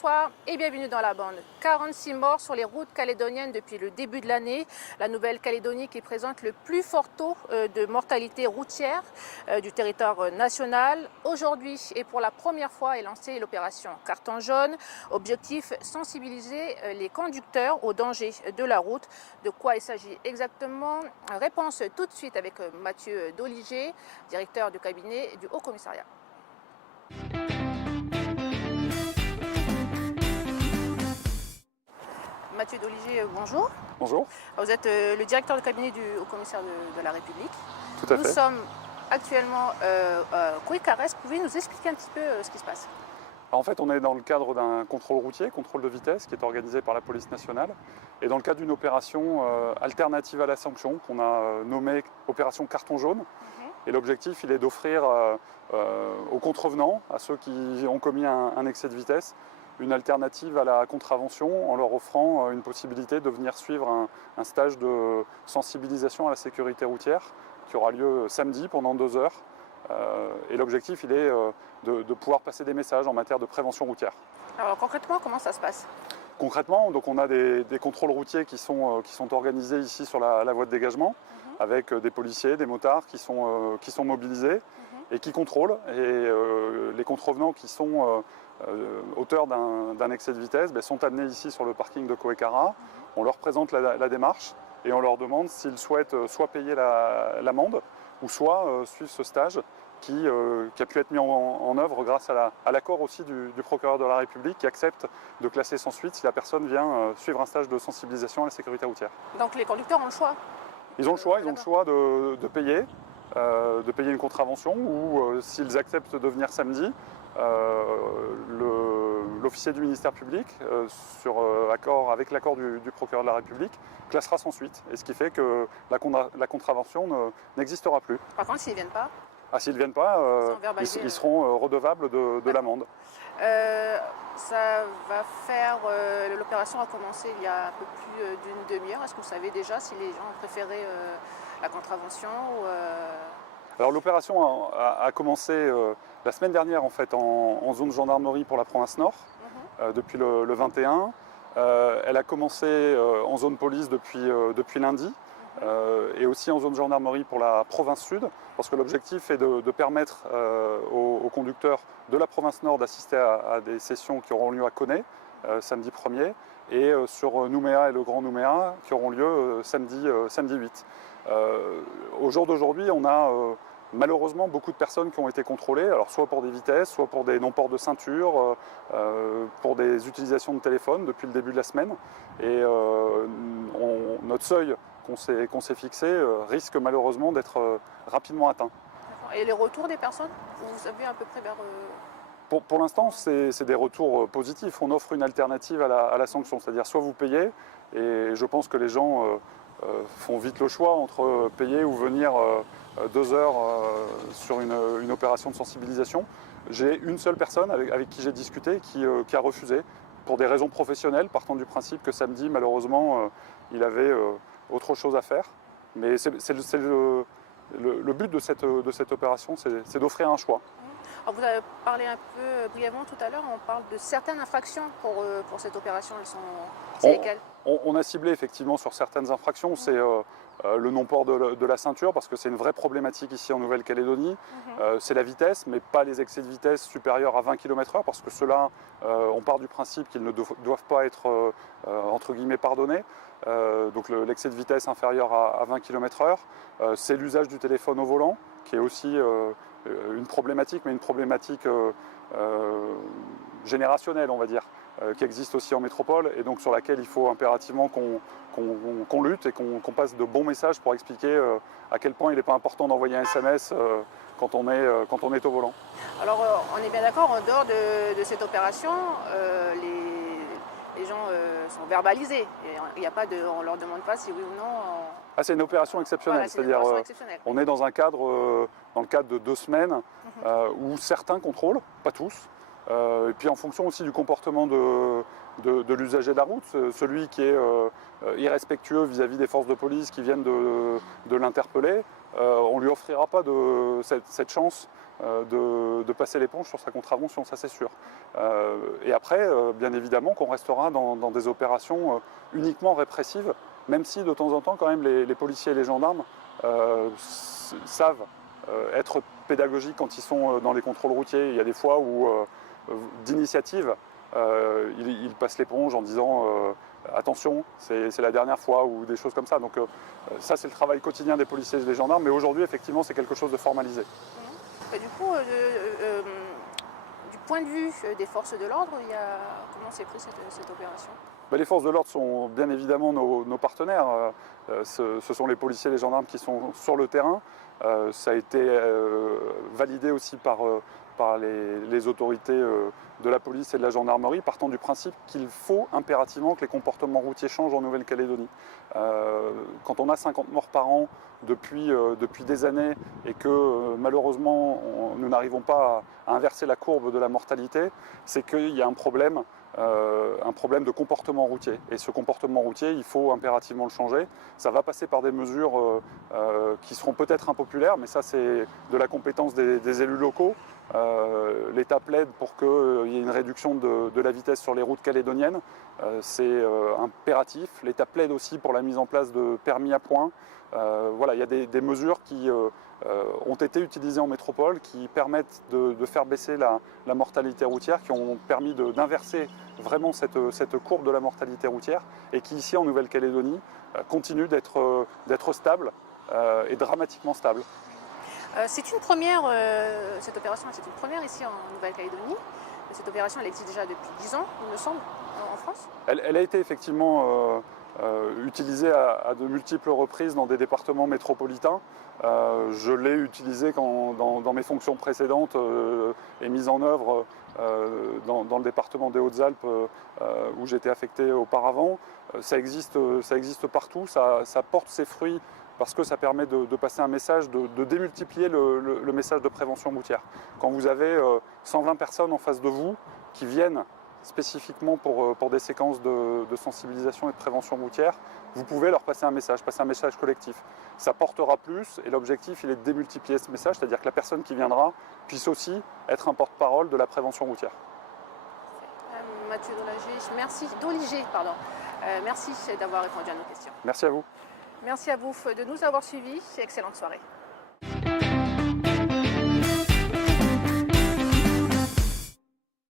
bonsoir et bienvenue dans la bande. 46 morts sur les routes calédoniennes depuis le début de l'année. La Nouvelle-Calédonie qui présente le plus fort taux de mortalité routière du territoire national. Aujourd'hui et pour la première fois est lancée l'opération Carton jaune. Objectif, sensibiliser les conducteurs aux dangers de la route. De quoi il s'agit exactement? Réponse tout de suite avec Mathieu Doliger, directeur du cabinet du Haut Commissariat. Mathieu Doliger, bonjour. Bonjour. Vous êtes le directeur de cabinet du Haut-Commissaire de la République. Tout à fait. Nous sommes actuellement à Kouékarès. Pouvez-vous nous expliquer un petit peu ce qui se passe? En fait, on est dans le cadre d'un contrôle routier, contrôle de vitesse, qui est organisé par la police nationale, et dans le cadre d'une opération alternative à la sanction, qu'on a nommée opération Carton jaune. Et l'objectif, il est d'offrir aux contrevenants, à ceux qui ont commis un excès de vitesse, une alternative à la contravention en leur offrant une possibilité de venir suivre un stage de sensibilisation à la sécurité routière qui aura lieu samedi pendant 2 heures. Et l'objectif, il est de pouvoir passer des messages en matière de prévention routière. Alors concrètement, comment ça se passe? Concrètement, donc on a des contrôles routiers qui sont organisés ici sur la voie de dégagement, avec des policiers, des motards qui sont mobilisés et qui contrôlent. Et les contrevenants qui sont auteurs d'un excès de vitesse sont amenés ici sur le parking de Kouékara. On leur présente la démarche et on leur demande s'ils souhaitent soit payer l'amende ou soit suivre ce stage qui a pu être mis en œuvre grâce à l'accord aussi du procureur de la République qui accepte de classer sans suite si la personne vient suivre un stage de sensibilisation à la sécurité routière. Donc les conducteurs ont le choix? Ils ont le choix de payer une contravention ou s'ils acceptent de venir samedi, l'officier du ministère public, avec l'accord du procureur de la République, classera sans suite. Et ce qui fait que la contravention n'existera plus. Par contre, s'ils ne viennent pas? S'ils ne viennent pas, ils seront redevables de l'amende. Ça va faire... l'opération a commencé il y a un peu plus d'une demi-heure. Est-ce que vous savez déjà si les gens ont préféré la contravention ou, Alors l'opération a commencé la semaine dernière en fait en zone gendarmerie pour la province Nord, depuis le 21. Elle a commencé en zone police depuis lundi. Et aussi en zone gendarmerie pour la province Sud, parce que l'objectif est de permettre aux conducteurs de la province Nord d'assister à des sessions qui auront lieu à Koné, samedi 1er, et sur Nouméa et le Grand Nouméa, qui auront lieu samedi 8. Au jour d'aujourd'hui, on a malheureusement beaucoup de personnes qui ont été contrôlées, alors soit pour des vitesses, soit pour des non-ports de ceinture, pour des utilisations de téléphone depuis le début de la semaine. Et notre seuil qu'on s'est fixé risque malheureusement d'être rapidement atteint. Et les retours des personnes, vous savez à peu près vers... Pour l'instant, c'est des retours positifs. On offre une alternative à la sanction, c'est-à-dire soit vous payez, et je pense que les gens font vite le choix entre payer ou venir 2 heures sur une opération de sensibilisation. J'ai une seule personne avec qui j'ai discuté qui a refusé pour des raisons professionnelles, partant du principe que samedi, malheureusement, il avait autre chose à faire. Mais c'est le but de cette opération, c'est d'offrir un choix. Alors vous avez parlé un peu brièvement tout à l'heure, on parle de certaines infractions pour cette opération. C'est lesquelles? On a ciblé effectivement sur certaines infractions, c'est le non-port de la ceinture, parce que c'est une vraie problématique ici en Nouvelle-Calédonie. C'est la vitesse, mais pas les excès de vitesse supérieurs à 20 km/h, parce que ceux-là, on part du principe qu'ils ne doivent pas être entre guillemets pardonnés. Donc l'excès de vitesse inférieur à 20 km/h. C'est l'usage du téléphone au volant, qui est aussi une problématique, mais une problématique générationnelle, on va dire, qui existe aussi en métropole, et donc sur laquelle il faut impérativement qu'on lutte et qu'on passe de bons messages pour expliquer à quel point il n'est pas important d'envoyer un SMS quand on est au volant. Alors on est bien d'accord, en dehors de cette opération, les gens sont verbalisés. Et on ne leur demande pas si oui ou non... c'est une opération exceptionnelle, voilà, c'est-à-dire on est dans le cadre de 2 semaines où certains contrôlent, pas tous, et puis en fonction aussi du comportement de l'usager de la route, celui qui est irrespectueux vis-à-vis des forces de police qui viennent de l'interpeller. On ne lui offrira pas cette chance de passer l'éponge sur sa contravention, ça c'est sûr. Et après, bien évidemment qu'on restera dans des opérations uniquement répressives, même si de temps en temps quand même les policiers et les gendarmes savent être pédagogiques quand ils sont dans les contrôles routiers. Il y a des fois où, d'initiative, ils passent l'éponge en disant attention, c'est la dernière fois, ou des choses comme ça. Donc ça c'est le travail quotidien des policiers et des gendarmes, mais aujourd'hui effectivement c'est quelque chose de formalisé. Du coup, du point de vue des forces de l'ordre, comment s'est prise cette opération? Les forces de l'ordre sont bien évidemment nos partenaires. Ce sont les policiers et les gendarmes qui sont sur le terrain. Ça a été validé aussi par les autorités de la police et de la gendarmerie, partant du principe qu'il faut impérativement que les comportements routiers changent en Nouvelle-Calédonie. Quand on a 50 morts par an depuis des années et que malheureusement nous n'arrivons pas à inverser la courbe de la mortalité, c'est qu'il y a un problème de comportement routier. Et ce comportement routier, il faut impérativement le changer. Ça va passer par des mesures qui seront peut-être impopulaires, mais ça c'est de la compétence des élus locaux. L'État plaide pour qu'il y ait une réduction de la vitesse sur les routes calédoniennes. C'est impératif. L'État plaide aussi pour la mise en place de permis à points. Voilà, il y a des mesures qui ont été utilisées en métropole, qui permettent de faire baisser la mortalité routière, qui ont permis d'inverser vraiment cette courbe de la mortalité routière, et qui ici en Nouvelle-Calédonie continue d'être stable et dramatiquement stable. C'est une première, cette opération, c'est une première ici en Nouvelle-Calédonie. Cette opération, elle existe déjà depuis 10 ans, il me semble, en France. Elle a été effectivement utilisée à de multiples reprises dans des départements métropolitains. Je l'ai utilisée dans mes fonctions précédentes et mise en œuvre dans le département des Hautes-Alpes où j'étais affecté auparavant. Ça existe partout, ça porte ses fruits parce que ça permet de passer un message, de démultiplier le message de prévention routière. Quand vous avez 120 personnes en face de vous qui viennent spécifiquement pour des séquences de sensibilisation et de prévention routière, vous pouvez leur passer un message collectif. Ça portera plus et l'objectif il est de démultiplier ce message, c'est-à-dire que la personne qui viendra puisse aussi être un porte-parole de la prévention routière. Mathieu Doligé, merci d'avoir répondu à nos questions. Merci à vous. Merci à vous de nous avoir suivis et excellente soirée.